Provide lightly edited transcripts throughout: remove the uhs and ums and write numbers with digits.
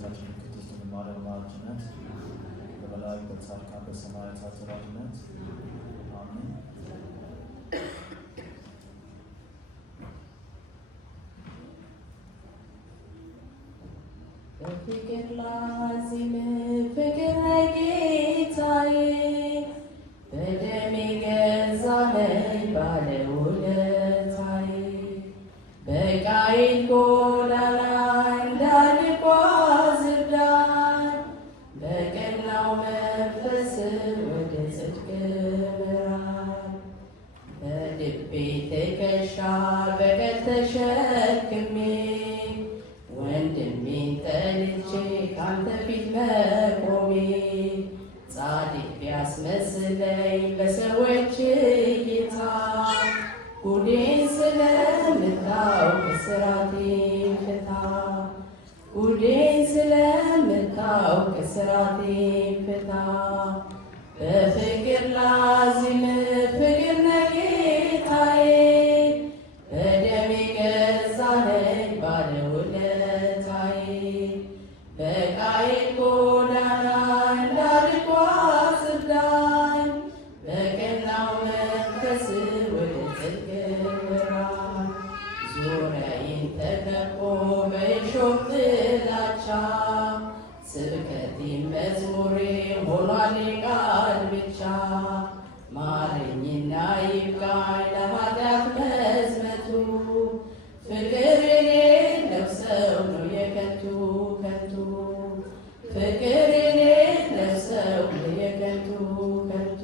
በእመቤታችን ቅድስት ድንግል ማርያም አማላጅነት በመላእክት በጻድቃን በሰማዕታት ተራዳኢነት አሜን። በፍቅር ላዚም ፍቅር ጌታዬ በደም የገዛኸኝ ባለውለታዬ በቃየል ጎዳና እንዳልጓዝ እርዳኝ በቀናው መንፈስ ወደ ጽድቅ ምራኝ በልቤ ትከሻ በቀል ተሸክሜ ወንድሜን ጠልቼ ካንተ ፊት መቆሜ ጻድቅ ቢያስመስለኝ በሰዎች እይታ ጉዴን ስለምታውቅ እስራቴን ፍታ ጉዴን ስለምታውቅ እስራቴን ፍታ በፍቅር ላዚም ፍቅር ነጌታዬ በደም የገዛኸኝ ባለውለታዬ በቃየል ጎዳና እንዳልጓዝ እርዳኝ በቀናው መንፈስ ወደ ጽድቅ ምራኝ ዙሪያዬን ተከቦ በእሾህ ጥላቻ ስብከቴም መዝሙሬም ሆኗል ቃል ብቻ ማረኝና ይብቃኝ ለኃጢአት መዝመቱ ፍቅር የሌለው ሰው ነው የከንቱ ከንቱ ፍቅር የሌለው ሰው ነው የከንቱ ከንቱ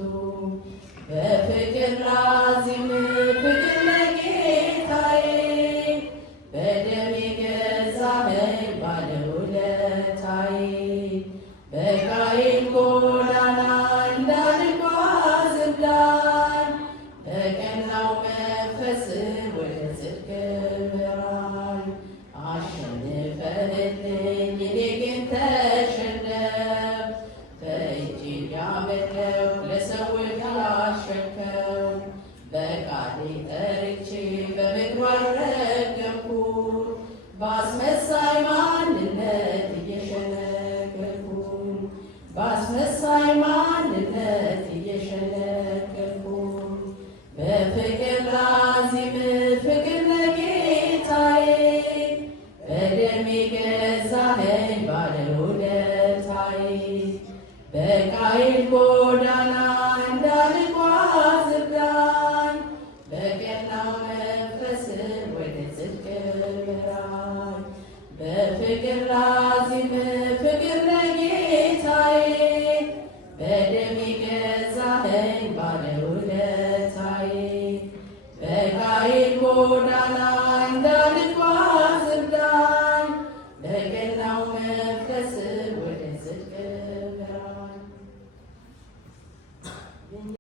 በፍቅር ላዚም ፍቅር ለጌታዬ በደም የገዛኸኝ ባለውለታዬ በቃየል ጎዳና እንዳልጓዝ እርዳኝ በቀናው መንፈስ ወደ ጽድቅ ምራኝ አሸንፈህልኝ እኔ ግን ተሸነፍ በእጅ ያመለኩ ለሰዎች አሸከም በቃሌ ጠርቼ በምግባር ረገምኩ በአስመሳይ ማንነት እየሸነገልኩ በአስመሳይ ማንነት እየሸነገልኩ በፍቅር ላዚም ፍቅር ለጌታዬ በደም የገዛኸኝ ባለውለታዬ በቃየል ጎዳና እንዳልጓዝ እርዳኝ በቀናው መንፈስ ወደ ጽድቅ ምራኝ በፍቅር ላዚም ፍቅር ለጌታዬ በደም የገዛኸኝ ባለውለታዬ በቃየል ጎዳና እንዳልጓዝ እርዳኝ በቀናው መንፈስ